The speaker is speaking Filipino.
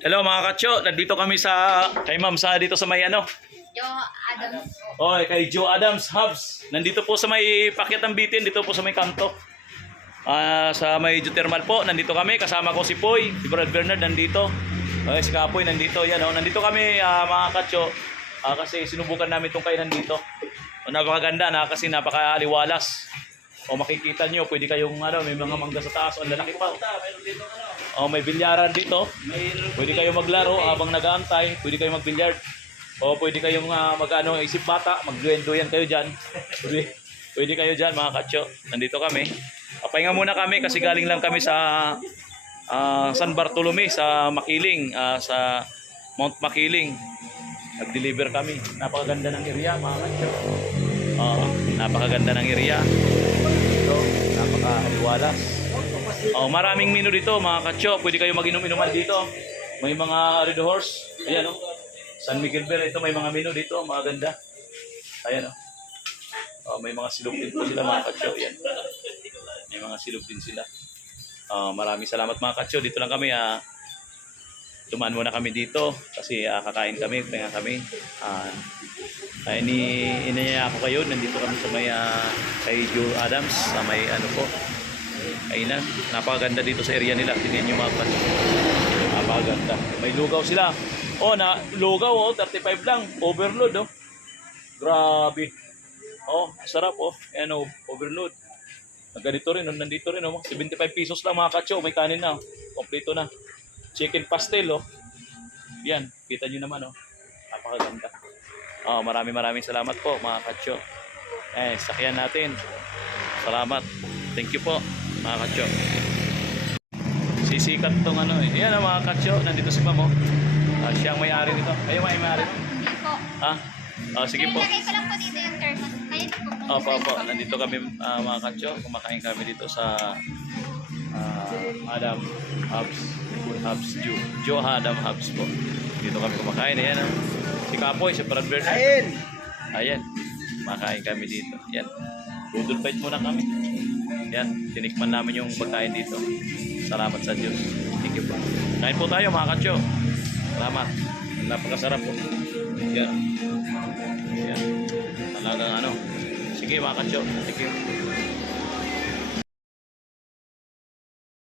Hello mga katso, nandito kami sa kay Ma'am sa dito sa may ano. Joe Adams. Oy, kay Joe Adams Hubs. Nandito po sa may Pakyat ng Bitin, dito po sa may kanto. Sa may geothermal po, nandito kami kasama ko si Poy, si Brad Bernard nandito. Si Kapoy nandito, yan oh. Nandito kami mga katso kasi sinubukan namin tong kainan dito. Napakaganda na kasi napakaaliwalas. O makikita nyo, pwede kayong ano, may mga mangga sa taas, ang lalaki pa. O may bilyaran dito. Pwede kayong maglaro habang nag-aantay, pwede kayong mag-bilyard. O pwede kayong mag-ano, isip bata, mag-duyan kayo diyan. Pwede kayo diyan mga katso. Nandito kami. Pahinga muna kami kasi galing lang kami sa San Bartolome sa Makiling, sa Mount Makiling. Nag-deliver kami. Napakaganda ng area mga katso. Napakaganda ng area. Ito, napaka-aliwalas. Maraming menu dito mga katso. Pwede kayo mag-inom-inuman dito. May mga Red Horse. Ayan o. San Miguel Beer. Ito may mga menu dito. Mga ganda. Ayan o. May mga silog din po sila mga katso. Ayan. May mga silog din sila. Maraming salamat mga katso. Dito lang kami. Tumaan muna kami dito. Kasi kakain kami. Pahinga kami. Inaya ako kayo. Nandito kami sa may kay Joe Adams. Sa may ano po. Kainan. Napakaganda dito sa area nila. Tingnan nyo mga katso. Napakaganda. May lugaw sila. Lugaw 35 lang. Overload Grabe. Sarap Ayan overload. Ganito rin, nandito rin 75 pesos lang mga katso. May kanin na. Kompleto na. Chicken pastel Yan, kita nyo naman Napakaganda. Maraming salamat po mga katso. Sakyan natin. Salamat. Thank you po mga katso. Sisikat tong Yan mga katso, nandito si Ma'am siya ang may-ari nito. Kayo may-ari? Hindi po. Sige po. Nilagay ko lang po dito yung thermos. Kayo na po. Opo. Nandito kami mga katso. Kumakain kami dito sa Adam Hubs. Joe Adam Hubs po. Dito kami kumakain. Ayan si Kapoy, si Brad Bernard. Ayan. Kumakain kami dito. Yan. Food fight muna kami. Yan. Tinikman namin yung pagkain dito. Salamat sa Diyos. Thank you po. Kain po tayo mga katso. Salamat. Napakasarap po. Yan. Talagang Sige mga katso. Thank you.